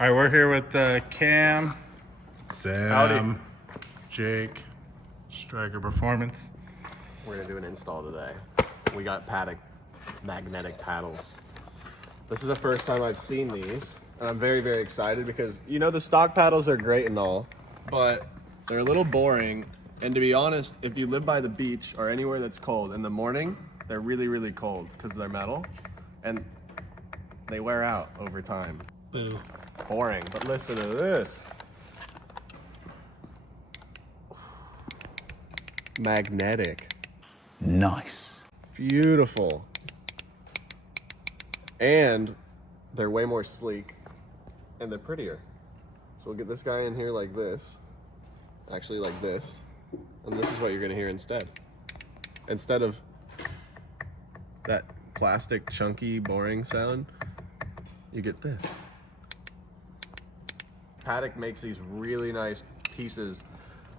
right, we're here with Cam, Sam, Howdy. Jake, Stryker Performance. We're gonna do an install today. We got Paddoq Magnetic Paddles. This is the first time I've seen these, and I'm very, very excited because, you know, the stock paddles are great and all, but they're a little boring. And to be honest, if you live by the beach or anywhere that's cold, in the morning, they're really, really cold because they're metal, and they wear out over time. Boo. Boring, but listen to this. Magnetic. Nice. Beautiful. And they're way more sleek and they're prettier. So we'll get this guy in here like this, actually like this, and this is what you're gonna hear instead. Instead of that plastic, chunky, boring sound, you get this. Paddoq makes these really nice pieces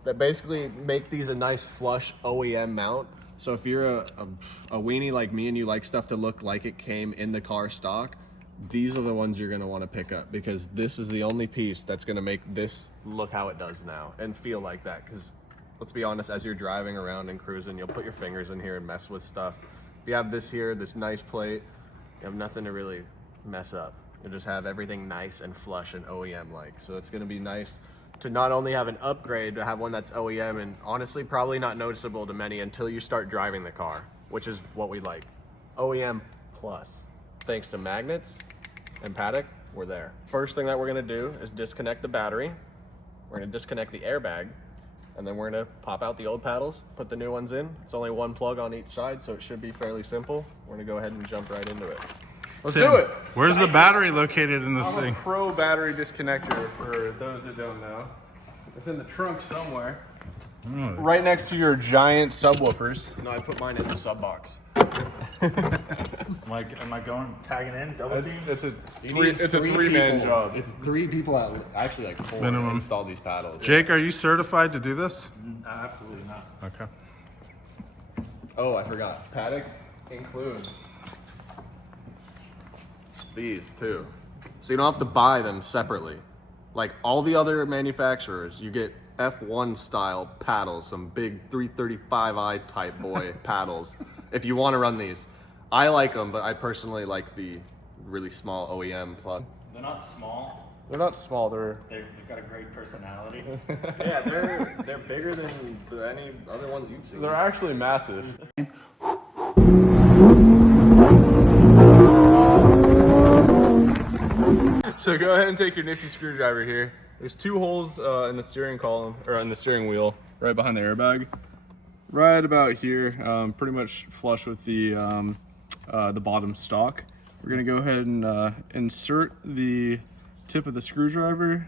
that basically make these a nice flush OEM mount. So if you're a weenie like me and you like stuff to look like it came in the car stock, these are the ones you're gonna wanna pick up, because this is the only piece that's gonna make this look how it does now and feel like that. Because let's be honest, as you're driving around and cruising, you'll put your fingers in here and mess with stuff. If you have this here, this nice plate, you have nothing to really mess up. You'll just have everything nice and flush and OEM like. So it's gonna be nice to not only have an upgrade, to have one that's OEM, and honestly probably not noticeable to many until you start driving the car, which is what we like. OEM plus. Thanks to magnets and Paddoq, we're there. First thing that we're gonna do is disconnect the battery. We're gonna disconnect the airbag, and then we're gonna pop out the old paddles, put the new ones in. It's only one plug on each side, so it should be fairly simple. We're gonna go ahead and jump right into it. Let's Sam, do it. Where's the battery located in this I'm a thing? pro battery disconnector for those that don't know. It's in the trunk somewhere. Right next to your giant subwoofers. No, I put mine in the sub box. Am I going tagging in? Double team? It's a three-man job. It's 3 people at, actually like 4 Minimum. install these paddles. Jake, are you certified to do this? Absolutely not. Okay. Oh, I forgot. Paddoq includes these too. So you don't have to buy them separately. Like all the other manufacturers, you get F1 style paddles, some big 335i type boy paddles. If you want to run these, I like them, but I personally like the really small OEM plug. They're not small. They're not small. They've got a great personality. Yeah, they're bigger than any other ones you've seen. They're actually massive. So go ahead and take your nifty screwdriver here. There's 2 holes in the steering column, or in the steering wheel, right behind the airbag. Right about here, pretty much flush with the bottom stock. We're gonna go ahead and insert the tip of the screwdriver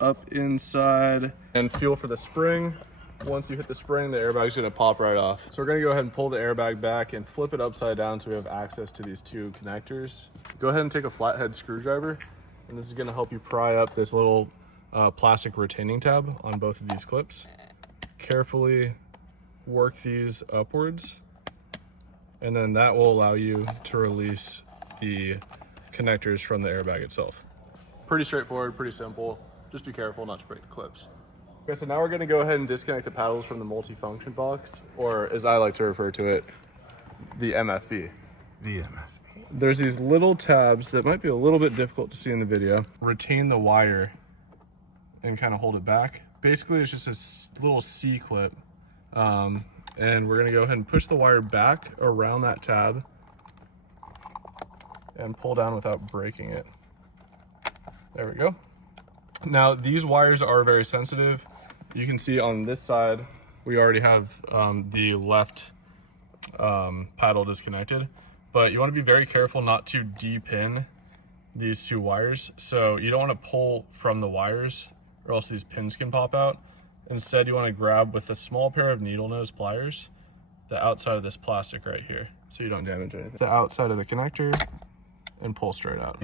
up inside and feel for the spring. Once you hit the spring, the airbag's gonna pop right off. So we're gonna go ahead and pull the airbag back and flip it upside down so we have access to these 2 connectors. Go ahead and take a flathead screwdriver, and this is gonna help you pry up this little plastic retaining tab on both of these clips. Carefully work these upwards, and then that will allow you to release the connectors from the airbag itself. Pretty straightforward, pretty simple. Just be careful not to break the clips. Okay, so now we're gonna go ahead and disconnect the paddles from the multi-function box, or as I like to refer to it, the MFB. The MFB. There's these little tabs that might be a little bit difficult to see in the video. Retain the wire and kind of hold it back. Basically, it's just a little C-clip. And we're gonna go ahead and push the wire back around that tab and pull down without breaking it. There we go. Now, these wires are very sensitive. You can see on this side, we already have the left paddle disconnected, but you wanna be very careful not to de-pin these 2 wires. So you don't wanna pull from the wires or else these pins can pop out. Instead, you wanna grab with a small pair of needle nose pliers the outside of this plastic right here so you don't damage anything. The outside of the connector and pull straight out.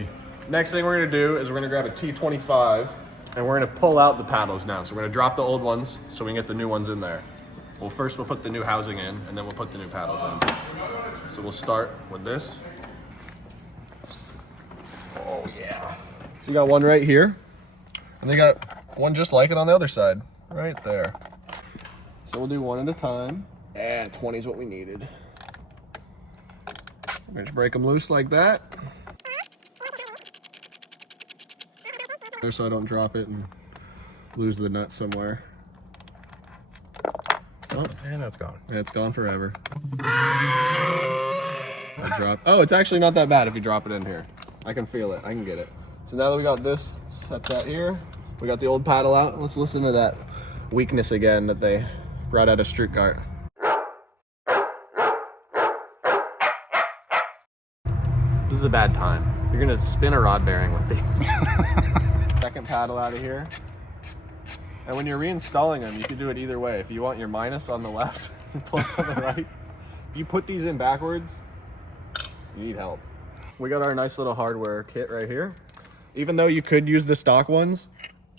Next thing we're gonna do is we're gonna grab a T25 and we're gonna pull out the paddles now. So we're gonna drop the old ones so we can get the new ones in there. Well, first we'll put the new housing in and then we'll put the new paddles in. So we'll start with this. Oh yeah. So you got one right here. And they got one just like it on the other side, right there. So we'll do one at a time. And 20 is what we needed. Just break them loose like that. So I don't drop it and lose the nut somewhere. Oh, And that's gone. yeah, it's gone forever. Oh, it's actually not that bad if you drop it in here. I can feel it. I can get it. So now that we got this, set that here. We got the old paddle out. Let's listen to that weakness again that they brought out of Stuttgart. This is a bad time. You're gonna spin a rod bearing with the second paddle out of here. And when you're reinstalling them, you can do it either way. If you want your minus on the left and plus on the right, if you put these in backwards, you need help. We got our nice little hardware kit right here. Even though you could use the stock ones,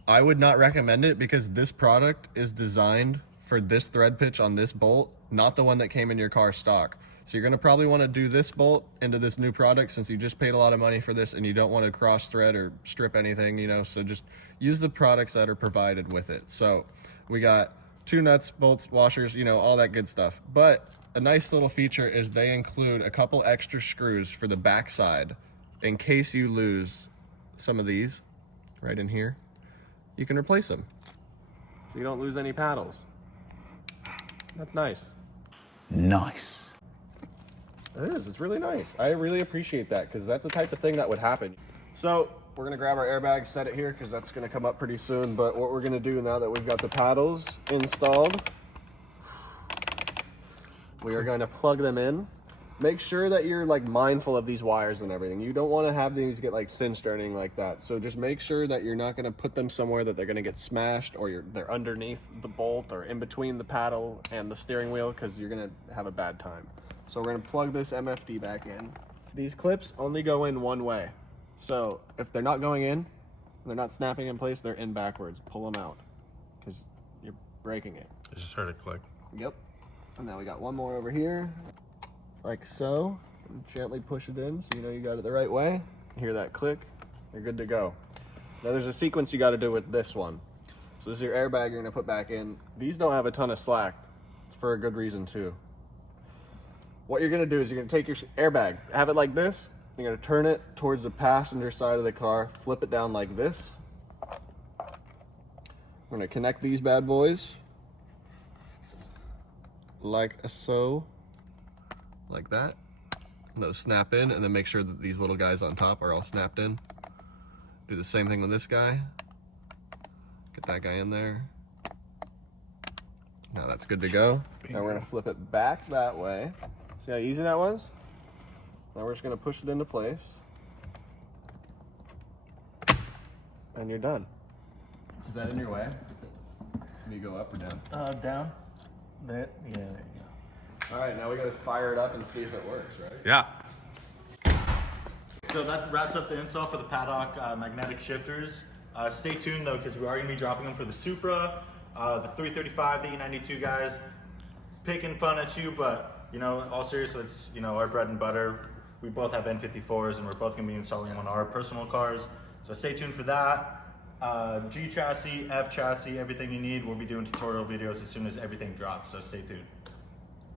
I would not recommend it because this product is designed for this thread pitch on this bolt, not the one that came in your car stock. So you're gonna probably wanna do this bolt into this new product since you just paid a lot of money for this and you don't wanna cross thread or strip anything, you know, so just use the products that are provided with it. So we got 2 nuts, bolts, washers, you know, all that good stuff. But a nice little feature is they include a couple extra screws for the back side in case you lose some of these right in here. You can replace them so you don't lose any paddles. That's nice. Nice. It is, it's really nice. I really appreciate that because that's the type of thing that would happen. So we're gonna grab our airbag, set it here because that's gonna come up pretty soon. But what we're gonna do now that we've got the paddles installed, we are going to plug them in. Make sure that you're like mindful of these wires and everything. You don't want to have these get like cinched or anything like that. So just make sure that you're not going to put them somewhere that they're going to get smashed or they're underneath the bolt or in between the paddle and the steering wheel because you're going to have a bad time. So we're going to plug this MFD back in. These clips only go in one way. So if they're not going in, they're not snapping in place, they're in backwards. Pull them out because you're breaking it. I just heard it click. Yep. And now we got one more over here, like so. Gently push it in so you know you got it the right way. Hear that click, you're good to go. Now there's a sequence you got to do with this one. So this is your airbag you're going to put back in. These don't have a ton of slack for a good reason too. What you're going to do is you're going to take your airbag, have it like this. You're going to turn it towards the passenger side of the car, flip it down like this. I'm going to connect these bad boys like so, like that. And those snap in, and then make sure that these little guys on top are all snapped in. Do the same thing with this guy. Get that guy in there. Now that's good to go. Now we're gonna flip it back that way. See how easy that was? Now we're just gonna push it into place. And you're done. Is that in your way? Can you go up or down? Down. There. Yeah, there you go. All right, now we gotta fire it up and see if it works, right? Yeah. So that wraps up the install for the Paddoq magnetic shifters. Stay tuned though, because we are going to be dropping them for the Supra, the 335, the E92 guys. Picking fun at you, but you know, all serious, it's our bread and butter. We both have N54s, and we're both going to be installing them on our personal cars. So stay tuned for that. G chassis, F chassis, everything you need. We'll be doing tutorial videos as soon as everything drops. So stay tuned.